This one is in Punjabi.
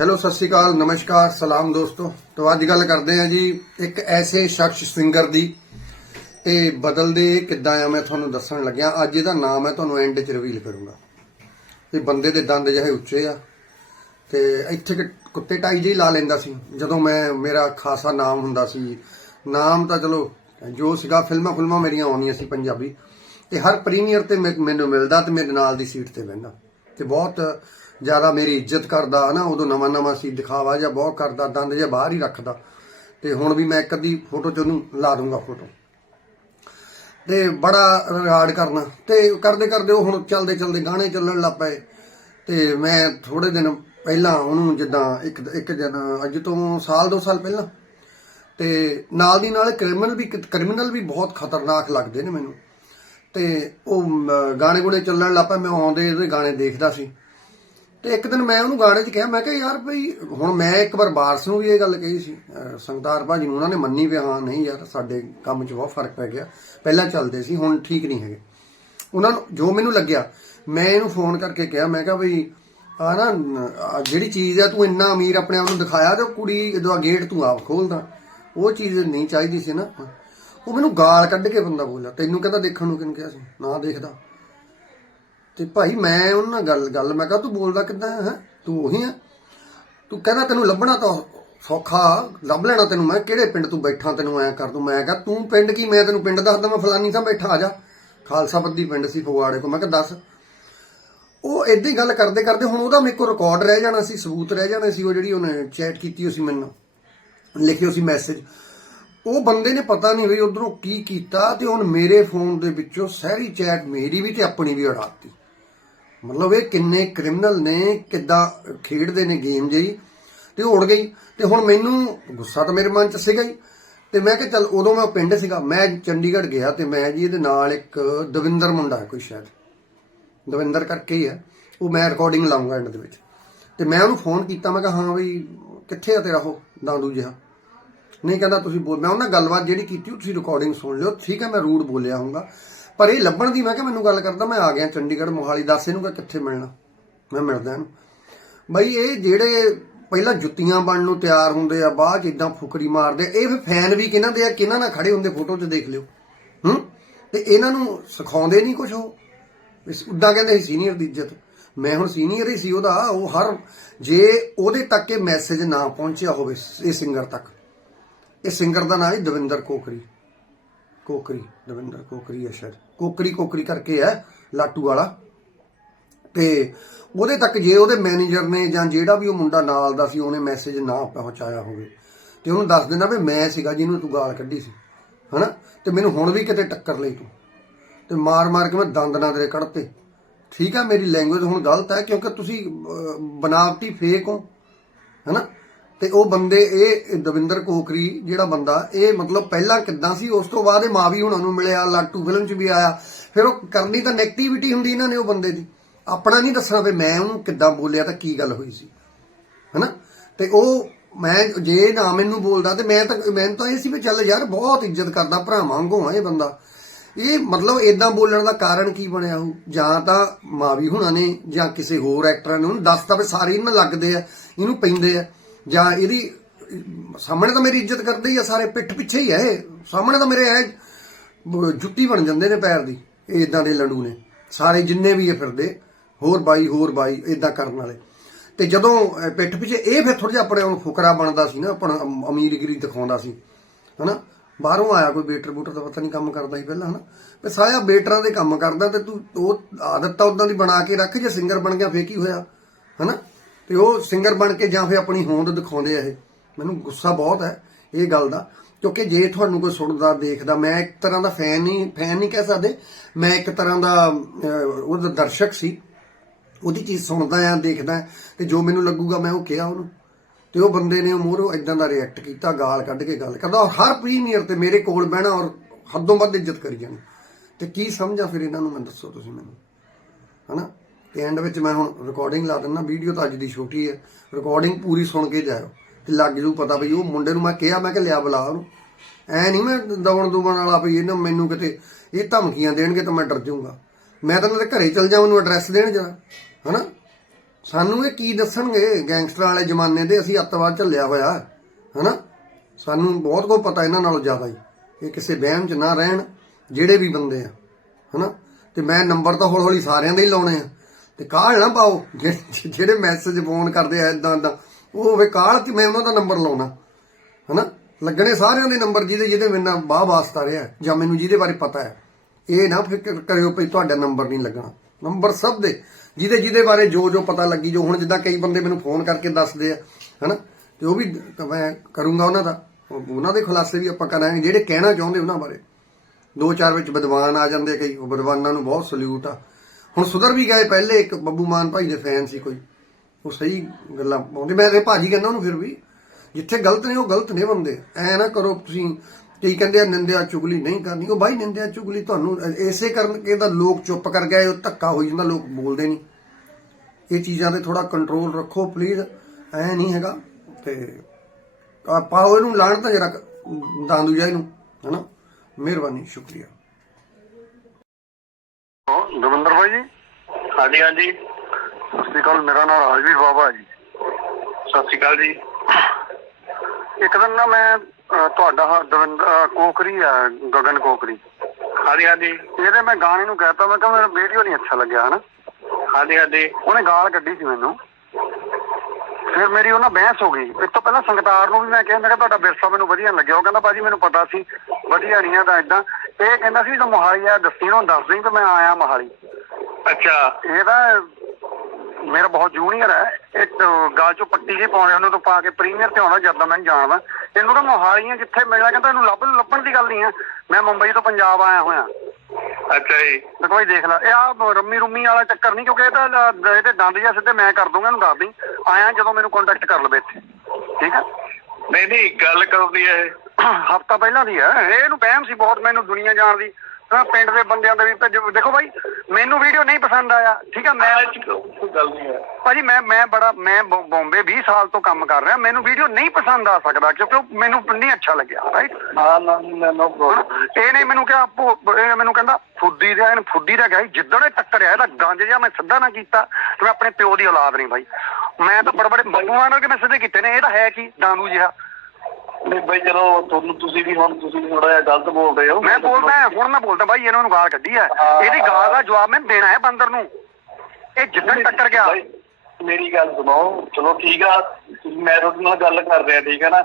ਹੈਲੋ, ਸਤਿ ਸ਼੍ਰੀ ਅਕਾਲ, ਨਮਸਕਾਰ, ਸਲਾਮ ਦੋਸਤੋ। ਤੋਂ ਅੱਜ ਗੱਲ ਕਰਦੇ ਹਾਂ ਜੀ ਇੱਕ ਐਸੇ ਸ਼ਖਸ ਸਿੰਗਰ ਦੀ। ਇਹ ਬਦਲਦੇ ਕਿੱਦਾਂ ਆ ਮੈਂ ਤੁਹਾਨੂੰ ਦੱਸਣ ਲੱਗਿਆ। ਅੱਜ ਇਹਦਾ ਨਾਮ ਹੈ ਤੁਹਾਨੂੰ ਐਂਡ 'ਚ ਰਿਵੀਲ ਕਰੂੰਗਾ। ਇਹ ਬੰਦੇ ਦੇ ਦੰਦ ਜਿਹੇ ਉੱਚੇ ਆ। ਤੇ ਇੱਥੇ ਕੁੱਤੇ ਟਾਈ ਜਿਹੀ ਲਾ ਲੈਂਦਾ ਸੀ। ਜਦੋਂ ਮੈਂ, ਮੇਰਾ ਖਾਸਾ ਨਾਮ ਹੁੰਦਾ ਸੀ। ਨਾਮ ਤਾਂ ਚਲੋ, ਜੋ ਸੀਗਾ, ਫਿਲਮਾਂ ਫਿਲਮਾਂ ਮੇਰੀਆਂ ਆਉਂਦੀਆਂ ਸੀ ਪੰਜਾਬੀ। ਤੇ ਹਰ ਪ੍ਰੀਮੀਅਰ ਤੇ ਮੈਂ- ਮੈਨੂੰ ਮਿਲਦਾ ਤੇ ਮੇਰੇ ਨਾਲ ਦੀ ਸੀਟ ਤੇ ਬਹਿੰਦਾ। ਤੇ ਬਹੁਤ ਜ਼ਿਆਦਾ ਮੇਰੀ ਇੱਜ਼ਤ ਕਰਦਾ, ਹਨਾ, ਉਦੋਂ ਨਵਾਂ ਨਵਾਂ ਸੀ, ਦਿਖਾਵਾ ਜਾਂ ਬਹੁਤ ਕਰਦਾ, ਦੰਦ ਜਿਹਾ ਬਾਹਰ ਹੀ ਰੱਖਦਾ। ਤੇ ਹੁਣ ਵੀ ਮੈਂ ਇੱਕ ਅੱਧੀ ਫੋਟੋ ਚ ਉਹਨੂੰ ਲਾ ਦੂੰਗਾ ਫੋਟੋ। ਤੇ ਬੜਾ ਰਿਕਾਰਡ ਕਰਨਾ। ਤੇ ਕਰਦੇ ਕਰਦੇ ਉਹ ਹੁਣ ਚੱਲਦੇ ਚੱਲਦੇ ਗਾਣੇ ਚੱਲਣ ਲੱਗ ਪਏ। ਤੇ ਮੈਂ ਥੋੜੇ ਦਿਨ ਪਹਿਲਾਂ ਉਹਨੂੰ ਜਿੱਦਾਂ ਇੱਕ ਇੱਕ ਦਿਨ, ਅੱਜ ਤੋਂ ਸਾਲ ਦੋ ਸਾਲ ਪਹਿਲਾਂ। ਤੇ ਨਾਲ ਦੀ ਨਾਲ ਕ੍ਰਿਮੀਨਲ ਵੀ ਕ੍ਰਿਮੀਨਲ ਵੀ ਬਹੁਤ ਖਤਰਨਾਕ ਲੱਗਦੇ ਨੇ ਮੈਨੂੰ। ਤੇ ਉਹ ਗਾਣੇ ਗੁਣੇ ਚੱਲਣ ਲੱਗ ਪਏ, ਮੈਂ ਆਉਂਦੇ ਉਹਦੇ ਗਾਣੇ ਦੇਖਦਾ ਸੀ। ਤੇ ਇੱਕ ਦਿਨ ਮੈਂ ਉਹਨੂੰ ਗਾਣੇ 'ਚ ਕਿਹਾ, ਮੈਂ ਕਿਹਾ ਯਾਰ ਭਈ ਹੁਣ ਮੈਂ ਇੱਕ ਵਾਰ ਬਾਰਸ ਨੂੰ ਵੀ ਇਹ ਗੱਲ ਕਹੀ ਸੀ, ਅਹ ਸੰਗਤਾਰ ਭਾਜੀ ਨੂੰ, ਉਹਨਾਂ ਨੇ ਮੰਨੀ ਵੀ ਹਾਂ, ਨਹੀਂ ਯਾਰ, ਸਾਡੇ ਕੰਮ 'ਚ ਬਹੁਤ ਫ਼ਰਕ ਪੈ ਗਿਆ। ਪਹਿਲਾਂ ਚੱਲਦੇ ਸੀ, ਹੁਣ ਠੀਕ ਨਹੀਂ ਹੈਗੇ। ਉਹਨਾਂ ਨੂੰ, ਜੋ ਮੈਨੂੰ ਲੱਗਿਆ, ਮੈਂ ਇਹਨੂੰ ਫੋਨ ਕਰਕੇ ਕਿਹਾ, ਮੈਂ ਕਿਹਾ ਭਈ ਆ ਨਾ ਜਿਹੜੀ ਚੀਜ਼ ਆ, ਤੂੰ ਇੰਨਾ ਅਮੀਰ ਆਪਣੇ ਆਪ ਨੂੰ ਦਿਖਾਇਆ ਤੇ ਉਹ ਕੁੜੀ ਜਦੋਂ ਆ ਗੇਟ ਤੂੰ ਆਪ ਖੋਲਦਾ। ਉਹ ਚੀਜ਼ ਨਹੀਂ ਚਾਹੀਦੀ ਸੀ ਨਾ। ਉਹ ਮੈਨੂੰ ਗਾਲ ਕੱਢ ਕੇ ਬੰਦਾ ਬੋਲਿਆ। ਤੈਨੂੰ ਕਹਿੰਦਾ ਦੇਖਣ ਨੂੰ ਕਿਹਨੂੰ ਕਿਹਾ ਸੀ? ਨਾ ਦੇਖਦਾ। ਤੇ ਭਾਈ ਮੈਂ ਉਹਨਾਂ ਨਾਲ ਗੱਲ ਗੱਲ, ਮੈਂ ਕਿਹਾ ਤੂੰ ਬੋਲਦਾ ਕਿੱਦਾਂ ਹੈ? ਤੂੰ ਉਹੀ ਆ। ਤੂੰ ਕਹਿੰਦਾ ਤੈਨੂੰ ਲੱਭਣਾ ਤਾਂ ਸੌਖਾ, ਲੱਭ ਲੈਣਾ ਤੈਨੂੰ। ਮੈਂ ਕਿਹੜੇ ਪਿੰਡ ਤੂੰ ਬੈਠਾ ਤੈਨੂੰ ਐ ਕਰ ਤੂੰ ਮੈਂ ਕਿਹਾ ਤੂੰ ਪਿੰਡ ਕੀ? ਮੈਂ ਤੈਨੂੰ ਪਿੰਡ ਦੱਸਦਾ, ਮੈਂ ਫਲਾਨੀ ਥਾਂ ਬੈਠਾ, ਆ ਜਾ। ਖਾਲਸਾ ਬੱਦੀ ਪਿੰਡ ਸੀ ਫਗਵਾੜੇ ਕੋ ਮੈਂ ਕਿਹਾ ਦੱਸ। ਉਹ ਇਦਾਂ ਹੀ ਗੱਲ ਕਰਦੇ ਕਰਦੇ ਹੁਣ ਉਹਦਾ ਮੇਰੇ ਕੋਲ ਰਿਕਾਰਡ ਰਹਿ ਜਾਣਾ ਸੀ, ਸਬੂਤ ਰਹਿ ਜਾਣਾ ਸੀ, ਉਹ ਜਿਹੜੀ ਉਹਨੇ ਚੈਟ ਕੀਤੀ ਹੋਈ ਸੀ ਮੈਨੂੰ। ਲਿਖਿਓ ਸੀ ਮੈਸੇਜ ਉਹ ਬੰਦੇ ਨੇ ਪਤਾ ਨਹੀਂ ਵੀ ਉਧਰੋਂ ਕੀ ਕੀਤਾ ਤੇ ਹੁਣ ਮੇਰੇ ਫੋਨ ਦੇ ਵਿੱਚੋਂ ਸਾਰੀ ਚੈਟ ਮੇਰੀ ਵੀ ਤੇ ਆਪਣੀ ਵੀ ਉਡਾਤੀ ਮਤਲਬ ਇਹ ਕਿੰਨੇ ਕ੍ਰਿਮੀਨਲ ਨੇ, ਕਿੱਦਾਂ ਖੇਡਦੇ ਨੇ ਗੇਮ ਜਿਹੀ ਤੇ ਉਹ ਉੜ ਗਈ। ਤੇ ਹੁਣ ਮੈਨੂੰ ਗੁੱਸਾ ਤਾਂ ਮੇਰੇ ਮਨ 'ਚ ਸੀਗਾ ਹੀ ਤੇ ਮੈਂ ਕਿਹਾ ਚੱਲ ਉਦੋਂ ਮੈਂ ਪਿੰਡ ਸੀਗਾ। ਮੈਂ ਚੰਡੀਗੜ੍ਹ ਗਿਆ ਤੇ ਮੈਂ ਜੀ ਇਹਦੇ ਨਾਲ ਇੱਕ ਦਵਿੰਦਰ ਮੁੰਡਾ ਹੈ ਕੋਈ ਸ਼ਾਇਦ। ਦਵਿੰਦਰ ਕਰਕੇ ਹੀ ਹੈ। ਉਹ ਮੈਂ ਰਿਕਾਰਡਿੰਗ ਲਾਉਂਗਾ ਐਂਡ ਦੇ ਵਿੱਚ। ਤੇ ਮੈਂ ਉਹਨੂੰ ਫੋਨ ਕੀਤਾ। ਮੈਂ ਕਿਹਾ, ਹਾਂ ਬਈ, ਕਿੱਥੇ ਆ ਤੇਰਾ ਉਹ ਦਾਦੂ ਜਿਹਾ? ਨਹੀਂ ਕਹਿੰਦਾ, ਤੁਸੀਂ ਬੋਲ ਮੈਂ ਉਹਨਾਂ ਗੱਲਬਾਤ ਜਿਹੜੀ ਕੀਤੀ, ਉਹ ਤੁਸੀਂ ਰਿਕਾਰਡਿੰਗ ਸੁਣ ਲਿਓ। ਠੀਕ ਹੈ, ਮੈਂ ਰੂਡ ਬੋਲਿਆ ਹੋਊਗਾ। ਪਰ ਇਹ ਲੱਭਣ ਦੀ ਮੈਂ ਕਿਹਾ ਮੈਨੂੰ ਗੱਲ ਕਰਦਾ ਮੈਂ ਆ ਗਿਆ ਚੰਡੀਗੜ੍ਹ ਮੋਹਾਲੀ ਦੱਸ ਇਹਨੂੰ ਕਿ ਕਿੱਥੇ ਮਿਲਣਾ। ਮੈਂ ਮਿਲਦਾ ਇਹਨੂੰ। ਬਈ ਇਹ ਜਿਹੜੇ ਪਹਿਲਾਂ ਜੁੱਤੀਆਂ ਬਣਨ ਨੂੰ ਤਿਆਰ ਹੁੰਦੇ ਆ ਬਾਅਦ ਚ ਇਦਾਂ ਫੁਕਰੀ ਮਾਰਦੇ ਆ, ਇਹ ਫਿਰ ਫੈਨ ਵੀ ਕਿਹਨਾਂ ਦੇ ਆ ਕਿਹਨਾਂ ਨਾਲ ਖੜੇ ਹੁੰਦੇ ਫੋਟੋ 'ਚ ਦੇਖ ਲਿਓ। ਹੂੰ? ਤੇ ਇਹਨਾਂ ਨੂੰ ਸਿਖਾਉਂਦੇ ਨਹੀਂ ਕੁਝ ਉਹ। ਇਸ ਉੱਦਾਂ ਕਹਿੰਦੇ ਸੀ ਸੀਨੀਅਰ ਦੀ ਇੱਜ਼ਤ। ਮੈਂ ਹੁਣ ਸੀਨੀਅਰ ਹੀ ਸੀ ਉਹਦਾ ਉਹ ਹਰ ਜੇ ਉਹਦੇ ਤੱਕ ਇਹ ਮੈਸੇਜ ਨਾ ਪਹੁੰਚਿਆ ਹੋਵੇ ਇਹ ਸਿੰਗਰ ਤੱਕ। ਇਹ ਸਿੰਗਰ ਦਾ ਨਾਮ ਹੈ ਦਵਿੰਦਰ ਕੋਖਰੀ ਕੋਕਰੀ, ਦਵਿੰਦਰ ਕੋਕਰੀ ਹੈ ਸ਼ਾਇਦ ਕੋਕਰੀ ਕੋਕਰੀ ਕਰਕੇ ਹੈ, ਲਾਟੂ ਵਾਲਾ। ਤੇ ਉਹਦੇ ਤੱਕ ਜੇ ਉਹਦੇ ਮੈਨੇਜਰ ਨੇ ਜਾਂ ਜਿਹੜਾ ਵੀ ਉਹ ਮੁੰਡਾ ਨਾਲ ਦਾ ਸੀ, ਉਹਨੇ ਮੈਸੇਜ ਨਾ ਪਹੁੰਚਾਇਆ ਹੋਵੇ। ਤੇ ਉਹਨੂੰ ਦੱਸ ਦੇਣਾ ਵੀ ਮੈਂ ਸੀਗਾ ਜਿਹਨੂੰ ਤੂੰ ਗਾਲ ਕੱਢੀ ਸੀ, ਹਨਾ? ਤੇ ਮੈਨੂੰ ਹੁਣ ਵੀ ਕਿਤੇ ਟੱਕਰ ਲਈ ਤੂੰ। ਤੇ ਮਾਰ ਮਾਰ ਕੇ ਮੈਂ ਦੰਦ ਨਾ ਤੇਰੇ ਕੱਢਤੇ। ਠੀਕ ਆ, ਮੇਰੀ ਲੈਂਗੁਏਜ ਹੁਣ ਗਲਤ ਹੈ ਕਿਉਂਕਿ ਤੁਸੀਂ ਬਨਾਵਟੀ ਫੇਕ ਹੋ, ਹੈਨਾ? ਤੇ ਉਹ ਬੰਦੇ, ਇਹ ਦਵਿੰਦਰ ਕੋਕਰੀ ਜਿਹੜਾ ਬੰਦਾ, ਇਹ ਮਤਲਬ ਪਹਿਲਾਂ ਕਿੱਦਾਂ ਸੀ, ਉਸ ਤੋਂ ਬਾਅਦ ਇਹ ਮਾਂ ਵੀ ਉਹਨਾਂ ਨੂੰ ਮਿਲਿਆ, ਲਾਟੂ ਫਿਲਮ 'ਚ ਵੀ ਆਇਆ। ਫਿਰ ਉਹ ਕਰਨੀ ਤਾਂ ਨੈਗੇਟਿਵਿਟੀ ਹੁੰਦੀ ਇਹਨਾਂ ਨੇ ਉਹ ਬੰਦੇ ਦੀ। ਆਪਣਾ ਨਹੀਂ ਦੱਸਣਾ ਵੀ ਮੈਂ ਉਹਨੂੰ ਕਿੱਦਾਂ ਬੋਲਿਆ ਤਾਂ ਕੀ ਗੱਲ ਹੋਈ ਸੀ। ਹੈਨਾ? ਤੇ ਉਹ ਮੈਂ ਜੇ ਨਾ ਮੈਨੂੰ ਬੋਲਦਾ ਤੇ ਮੈਂ ਤਾਂ, ਮੈਨੂੰ ਤਾਂ ਇਹ ਸੀ ਵੀ ਚੱਲ ਯਾਰ ਬਹੁਤ ਇੱਜ਼ਤ ਕਰਦਾ ਭਰਾ ਵਾਂਗੂ ਆ ਇਹ ਬੰਦਾ। ਇਹ ਮਤਲਬ ਇਦਾਂ ਬੋਲਣ ਦਾ ਕਾਰਨ ਕੀ ਬਣਿਆ ਹੋ ਜਾਂ ਤਾਂ ਮਾਵੀ ਹੁਣਾਂ ਨੇ ਜਾਂ ਕਿਸੇ ਹੋਰ ਐਕਟਰਾਂ ਨੇ ਉਹਨੂੰ ਦੱਸਤਾ ਵੀ ਸਾਰੇ ਇਹਨਾਂ ਲੱਗਦੇ ਆ, ਇਹਨੂੰ ਪੈਂਦੇ ਆ। ਜਾਂ ਇਹਦੀ, ਸਾਹਮਣੇ ਤਾਂ ਮੇਰੀ ਇੱਜ਼ਤ ਕਰਦੇ ਹੀ ਆ ਸਾਰੇ, ਪਿੱਠ ਪਿੱਛੇ ਹੀ ਆ ਇਹ। ਸਾਹਮਣੇ ਤਾਂ ਮੇਰੇ ਐ ਬ- ਜੁੱਤੀ ਬਣ ਜਾਂਦੇ ਨੇ ਪੈਰ ਦੀ, ਇਹ ਇਦਾਂ ਦੇ ਲੰਡੂ ਨੇ। ਸਾਰੇ ਜਿੰਨੇ ਵੀ ਇਹ ਫਿਰਦੇ, ਹੋਰ ਬਾਈ ਹੋਰ ਬਾਈ ਇਦਾਂ ਕਰਨ ਵਾਲੇ। ਤੇ ਜਦੋਂ ਪਿੱਠ ਪਿੱਛੇ, ਇਹ ਫਿਰ ਥੋੜਾ ਜਿਹਾ ਆਪਣੇ ਆਪ ਨੂੰ ਫੁਕਰਾ ਬਣਦਾ ਸੀ ਨਾ, ਆਪਣਾ ਅਮ- ਅਮੀਰਗਿਰੀ ਦਿਖਾਉਂਦਾ ਸੀ। ਹਨਾ? ਬਾਹਰੋਂ ਆਇਆ ਕੋਈ ਵੇਟਰ ਬੂਟਰ ਦਾ ਪਤਾ ਨਹੀਂ ਕੰਮ ਕਰਦਾ ਸੀ ਪਹਿਲਾਂ, ਹਨਾ? ਤੇ ਸਾਇਆ ਵੇਟਰਾਂ ਦੇ ਕੰਮ ਕਰਦਾ ਤੇ ਤੂੰ, ਉਹ ਆਦਤ ਤਾਂ ਉਦਾਂ ਦੀ ਬਣਾ ਕੇ ਰੱਖ, ਜੇ ਸਿੰਗਰ ਬਣ ਗਿਆ ਫੇਰ ਕੀ ਹੋਇਆ? ਹਨਾ? ਤੇ ਉਹ ਸਿੰਗਰ ਬਣ ਕੇ ਜਾਂ ਫਿਰ ਆਪਣੀ ਹੋਂਦ ਦਿਖਾਉਂਦੇ ਆ ਇਹ। ਮੈਨੂੰ ਗੁੱਸਾ ਬਹੁਤ ਹੈ ਇਹ ਗੱਲ ਦਾ। ਕਿਉਂਕਿ ਜੇ ਤੁਹਾਨੂੰ ਕੋਈ ਸੁਣਦਾ, ਦੇਖਦਾ, ਮੈਂ ਇੱਕ ਤਰ੍ਹਾਂ ਦਾ ਫੈਨ ਨਹੀਂ ਫੈਨ ਨਹੀਂ ਕਹਿ ਸਕਦੇ। ਮੈਂ ਇੱਕ ਤਰ੍ਹਾਂ ਦਾ ਉਹਦਾ ਦਰਸ਼ਕ ਸੀ। ਉਹਦੀ ਚੀਜ਼ ਸੁਣਦਾ ਆ, ਦੇਖਦਾ ਤੇ ਜੋ ਮੈਨੂੰ ਲੱਗੂਗਾ ਮੈਂ ਉਹ ਕਿਹਾ ਉਹਨੂੰ। ਤੇ ਉਹ ਬੰਦੇ ਨੇ ਮੋਰੋ ਇਦਾਂ ਦਾ ਰਿਐਕਟ ਕੀਤਾ, ਗਾਲ ਕੱਢ ਕੇ ਗੱਲ ਕਰਦਾ। ਔਰ ਹਰ ਪ੍ਰੀਮੀਅਰ ਤੇ ਮੇਰੇ ਕੋਲ ਬਹਿਣਾ ਔਰ ਹੱਦੋਂ ਵੱਧ ਇੱਜ਼ਤ ਕਰੀ ਜਾਣੀ। ਤੇ ਕੀ ਸਮਝਾਂ ਫਿਰ ਇਹਨਾਂ ਨੂੰ, ਮੈਂ ਦੱਸੋ ਤੁਸੀਂ ਮੈਨੂੰ। ਹਨਾ? ਤੇ ਐਂਡ ਵਿੱਚ ਮੈਂ ਹੁਣ ਰਿਕਾਰਡਿੰਗ ਲਾ ਦਿੰਦਾ ਵੀਡੀਓ ਤਾਂ ਅੱਜ ਦੀ ਛੋਟੀ ਹੈ। ਰਿਕਾਰਡਿੰਗ ਪੂਰੀ ਸੁਣ ਕੇ ਜਾਇਓ। ਤੇ ਲੱਗ ਜੂ ਪਤਾ ਵੀ ਉਹ ਮੁੰਡੇ ਨੂੰ ਮੈਂ ਕਿਹਾ ਮੈਂ ਕਿ ਲਿਆ ਬੁਲਾ ਉਹਨੂੰ। ਐ ਨਹੀਂ ਮੈਂ ਦਵਣ ਦੁਵਣ ਵਾਲਾ ਵੀ ਇਹਨੂੰ ਮੈਨੂੰ ਕਿਤੇ ਇਹ ਧਮਕੀਆਂ ਦੇਣਗੇ ਤਾਂ ਮੈਂ ਡਰ ਜਾਊਂਗਾ। ਮੈਂ ਤਾਂ ਉਹਨਾਂ ਦੇ ਘਰੇ ਚਲ ਜਾ ਉਹਨੂੰ ਐਡਰੈਸ ਦੇਣ ਜਾ ਹਨਾ? ਸਾਨੂੰ ਇਹ ਕੀ ਦੱਸਣਗੇ? ਗੈਂਗਸਟਰਾਂ ਵਾਲੇ ਜ਼ਮਾਨੇ ਦੇ ਅਸੀਂ ਅੱਤਵਾਦ ਝੱਲਿਆ ਹੋਇਆ ਹੈ, ਹਨਾ? ਸਾਨੂੰ ਬਹੁਤ ਕੁਝ ਪਤਾ ਇਹਨਾਂ ਨਾਲੋਂ ਜ਼ਿਆਦਾ ਹੀ। ਇਹ ਕਿਸੇ ਵਹਿਮ 'ਚ ਨਾ ਰਹਿਣ ਜਿਹੜੇ ਵੀ ਬੰਦੇ ਆ ਹਨਾ? ਤੇ ਮੈਂ ਨੰਬਰ ਤਾਂ ਹੌਲੀ ਹੌਲੀ ਸਾਰਿਆਂ ਦੇ ਹੀ ਲਾਉਣੇ ਆ। ਤੇ ਕਾਹਲ ਨਾ ਪਾਓ, ਜਿਹੜੇ ਜਿਹੜੇ ਮੈਸੇਜ ਫੋਨ ਕਰਦੇ ਆ ਇਦਾਂ ਇਦਾਂ ਉਹ ਹੋਵੇ ਕਾਹਲ ਕਿ ਮੈਂ ਉਹਨਾਂ ਦਾ ਨੰਬਰ ਲਾਉਣਾ। ਹਨਾ? ਲੱਗਣੇ ਸਾਰਿਆਂ ਦੇ ਨੰਬਰ ਜਿਹਦੇ ਜਿਹਦੇ ਮੇਰੇ ਨਾਲ ਬਾਹ ਵਾਸਤਾ ਰਿਹਾ, ਜਾਂ ਮੈਨੂੰ ਜਿਹਦੇ ਬਾਰੇ ਪਤਾ ਹੈ। ਇਹ ਨਾ ਫਿਕਰ ਕਰਿਓ ਭਈ ਤੁਹਾਡਾ ਨੰਬਰ ਨਹੀਂ ਲੱਗਣਾ। ਨੰਬਰ ਸਭ ਦੇ। ਜਿਹਦੇ ਜਿਹਦੇ ਬਾਰੇ ਜੋ ਜੋ ਪਤਾ ਲੱਗੀ, ਜੋ ਹੁਣ ਜਿੱਦਾਂ ਕਈ ਬੰਦੇ ਮੈਨੂੰ ਫੋਨ ਕਰਕੇ ਦੱਸਦੇ ਆ। ਹਨਾ? ਤੇ ਉਹ ਵੀ ਮੈਂ ਕਰੂੰਗਾ ਉਹਨਾਂ ਦਾ। ਉਹਨਾਂ ਦੇ ਖੁਲਾਸੇ ਵੀ ਆਪਾਂ ਕਰਾਂਗੇ, ਜਿਹੜੇ ਕਹਿਣਾ ਚਾਹੁੰਦੇ ਉਹਨਾਂ ਬਾਰੇ। ਦੋ ਚਾਰ ਵਿੱਚ ਵਿਦਵਾਨ ਆ ਜਾਂਦੇ ਕਈ। ਉਹ ਵਿਦਵਾਨਾਂ ਨੂੰ ਬਹੁਤ ਸਲੂਟ ਆ। ਹੁਣ ਸੁਧਰ ਵੀ ਗਏ ਪਹਿਲੇ ਇੱਕ ਬੱਬੂ ਮਾਨ ਭਾਈ ਦੇ ਫੈਨ ਸੀ ਕੋਈ। ਉਹ ਸਹੀ ਗੱਲਾਂ ਪਾਉਂਦੇ। ਮੈਂ ਤੇ ਭਾਜੀ ਕਹਿੰਦਾ ਉਹਨੂੰ ਫਿਰ ਵੀ, ਜਿੱਥੇ ਗਲਤ ਨੇ ਉਹ ਗਲਤ ਨੇ ਬੰਦੇ। ਐ ਨਾ ਕਰੋ ਤੁਸੀਂ, ਕਈ ਕਹਿੰਦੇ ਆ, ਨਿੰਦਿਆ ਚੁਗਲੀ ਨਹੀਂ ਕਰਨੀ। ਉਹ ਬਾਈ ਨਿੰਦਿਆ ਚੁਗਲੀ ਤੁਹਾਨੂੰ ਐਸੇ ਕਰਨ ਕੇ ਤਾਂ ਲੋਕ ਚੁੱਪ ਕਰ ਗਏ ਉਹ ਧੱਕਾ ਹੋਈ ਜਾਂਦਾ, ਲੋਕ ਬੋਲਦੇ ਨਹੀਂ। ਇਹ ਚੀਜ਼ਾਂ ਤੇ ਥੋੜਾ ਕੰਟਰੋਲ ਰੱਖੋ ਪਲੀਜ਼ ਐ ਨਹੀਂ ਹੈਗਾ। ਤੇ ਪਾਓ ਇਹਨੂੰ, ਲਾਣ ਤਾਂ ਜਰਾ ਦਾਂਦੂ ਜਾ ਇਹਨੂੰ, ਹਨਾ? ਮਿਹਰਬਾਨੀ, ਸ਼ੁਕਰੀਆ। ਦਵਿੰਦਰ ਭਾਈ ਜੀ। ਹਾਂਜੀ ਹਾਂਜੀ। ਸਤਿ ਸ਼੍ਰੀ ਅਕਾਲ ਮੇਰਾ ਨਾਮ ਰਾਜਵੀਰ ਬਾਬਾ ਹੈ ਜੀ। ਸਤਿ ਸ਼੍ਰੀ ਅਕਾਲ ਜੀ। ਇੱਕ ਦਿਨ ਨਾ ਮੈਂ ਅਹ, ਤੁਹਾਡਾ ਦਵਿੰਦਰ ਕੋਕਰੀ ਆ ਗਗਨ ਕੋਕਰੀ। ਹਾਂਜੀ ਹਾਂਜੀ। ਇਹਦੇ ਮੈਂ ਗਾਣੇ ਨੂੰ ਕਹਿਤਾ ਮੈਂ ਕਿਹਾ ਮੇਰਾ ਵੀਡੀਓ ਨਹੀਂ ਅੱਛਾ ਲੱਗਿਆ ਹਨਾ? ਹਾਂਜੀ ਹਾਂਜੀ। ਉਹਨੇ ਗਾਲ ਕੱਢੀ ਸੀ ਮੈਨੂੰ। ਫਿਰ ਮੇਰੀ ਉਹਨਾਂ ਬਹਿਸ ਹੋ ਗਈ। ਇਸ ਤੋਂ ਪਹਿਲਾਂ ਸੰਗਤਾਰ ਨੂੰ ਵੀ ਮੈਂ ਕਿਹਾ ਮੈਂ ਕਿਹਾ ਤੁਹਾਡਾ ਵਿਰਸਾ ਮੈਨੂੰ ਵਧੀਆ ਲੱਗਿਆ। ਉਹ ਕਹਿੰਦਾ ਬਾਜੀ ਮੈਨੂੰ ਪਤਾ ਸੀ। ਵਧੀਆ ਨਹੀਂ ਆ ਤਾਂ ਇਦਾਂ ਇਹ ਕਹਿੰਦਾ ਸੀ ਜਦੋਂ ਮੋਹਾਲੀ ਆ ਦੱਸੀ ਨੂੰ ਦੱਸ ਦੇਈਂ ਤੇ ਮੈਂ ਆਇਆ ਮੋਹਾਲੀ। ਅੱਛਾ। ਇਹਦਾ ਮੇਰਾ ਬਹੁਤ ਜੂਨੀਅਰ ਹੈ। ਇੱਕ ਗਾਲ ਚੋਂ ਪੱਟੀ ਜੀ ਪਾਉਣੇ ਉਹਨੂੰ ਤੋਂ ਪਾ ਕੇ ਪ੍ਰੀਮੀਅਰ ਤੇ ਆਉਣਾ ਜਦੋਂ ਮੈਂ ਜਾਣਦਾ ਇਹਨੂੰ ਤਾਂ ਮੋਹਾਲੀਆਂ ਜਿੱਥੇ ਮਿਲਣਾ ਕਹਿੰਦਾ ਇਹਨੂੰ ਲੱਭ ਲੱਭਣ ਦੀ ਗੱਲ ਨਹੀਂ ਹੈ ਮੈਂ ਮੁੰਬਈ ਤੋਂ ਪੰਜਾਬ ਆਇਆ ਹੋਇਆ। ਅੱਛਾ ਜੀ। ਤੇ ਕੋਈ ਦੇਖ ਲੈ ਇਹ ਆ ਰੰਮੀ ਰੁੰਮੀ ਵਾਲਾ ਚੱਕਰ ਨਹੀਂ ਕਿਉਂਕਿ ਇਹ ਤਾਂ ਲ- ਇਹਦੇ ਦੰਦ ਜਿਹਾ ਸਿੱਧੇ ਮੈਂ ਕਰ ਦੂੰਗਾ ਇਹਨੂੰ ਦੱਸ ਦੀ ਆਇਆ ਜਦੋਂ ਮੈਨੂੰ ਕੰਟੈਕਟ ਕਰ ਲਵੇ ਇੱਥੇ। ਠੀਕ ਹੈ ਨਹੀਂ ਨਹੀਂ ਗੱਲ ਕਰਦੀ ਹੈ ਇਹ। ਹਫਤਾ ਪਹਿਲਾਂ ਦੀ ਹੈ। ਇਹ ਇਹਨੂੰ ਵਹਿਮ ਸੀ ਬਹੁਤ ਮੈਨੂੰ ਦੁਨੀਆ ਜਾਣਦੀ ਹਾਂ ਪਿੰਡ ਦੇ ਬੰਦਿਆਂ ਦਾ ਵੀ ਭੇਜ- ਦੇਖੋ ਭਾਈ ਮੈਨੂੰ ਵੀਡੀਓ ਨਹੀਂ ਪਸੰਦ ਆਇਆ। ਠੀਕ ਹੈ ਮੈਂ ਕੋਈ ਗੱਲ ਨਹੀਂ ਹੈ। ਭਾਜੀ ਮੈਂ ਮੈਂ ਬੜਾ ਮੈਂ ਬ- ਬੰਬੇ 20 ਸਾਲ ਤੋਂ ਕੰਮ ਕਰ ਰਿਹਾ। ਮੈਨੂੰ ਵੀਡੀਓ ਨਹੀਂ ਪਸੰਦ ਆ ਸਕਦਾ ਕਿਉਂਕਿ ਉਹ ਮੈਨੂੰ ਨਹੀਂ ਅੱਛਾ ਲੱਗਿਆ ਰਾਈਟ ਹਾਂ ਨਾ ਨਾ ਨੋ ਪ੍ਰੋਬਲਮ ਇਹਨੇ ਮੈਨੂੰ ਕਿਹਾ ਭੋ- ਇਹ ਮੈਨੂੰ ਕਹਿੰਦਾ ਫੁੱਦੀ ਦਾ ਇਹਨੂੰ ਫੁੱਦੀ ਦਾ ਗਿਆ ਜਿੱਦਣ ਇਹ ਟੱਕਰਿਆ ਇਹਦਾ ਗੰਜ ਜਿਹਾ ਮੈਂ ਸਿੱਧਾ ਨਾ ਕੀਤਾ ਤੇ ਮੈਂ ਆਪਣੇ ਪਿਓ ਦੀ ਔਲਾਦ ਨਹੀਂ ਭਾਈ ਮੈਂ ਤਾਂ ਬੜੇ ਬੜੇ ਬੱਬੂਆਂ ਨਾਲ ਕਿ ਮੈਂ ਸਿੱਧੇ ਕੀਤੇ ਨੇ ਇਹ ਤਾਂ ਹੈ ਕੀ ਦਾਨੂ ਜਿਹਾ। ਨਹੀਂ ਬਈ ਚਲੋ ਤੁਹਾਨੂੰ ਤੁਸੀਂ ਵੀ ਹੁਣ ਤੁਸੀਂ ਥੋੜਾ ਜਿਹਾ ਗਲਤ ਬੋਲ ਰਹੇ ਹੋ। ਮੈਂ ਬੋਲਦਾ ਹੁਣ ਮੈਂ ਬੋਲਦਾ ਭਾਈ ਇਹਨਾਂ ਨੂੰ ਗਾਲ ਕੱਢੀ ਹੈ। ਇਹਦੀ ਗਾਲ ਦਾ ਜਵਾਬ ਮੈਂ ਦੇਣਾ ਹੈ ਬੰਦਰ ਨੂੰ। ਇਹ ਜਿੱਦਣ ਟੱਕਰ ਗਿਆ। ਬਾਈ, ਮੇਰੀ ਗੱਲ ਸੁਣੋ ਚਲੋ ਠੀਕ ਆ ਤੁਸੀਂ- ਮੈਂ ਤੁਹਾਡੇ ਨਾਲ ਗੱਲ ਕਰ ਰਿਹਾ ਠੀਕ ਹੈ ਨਾ?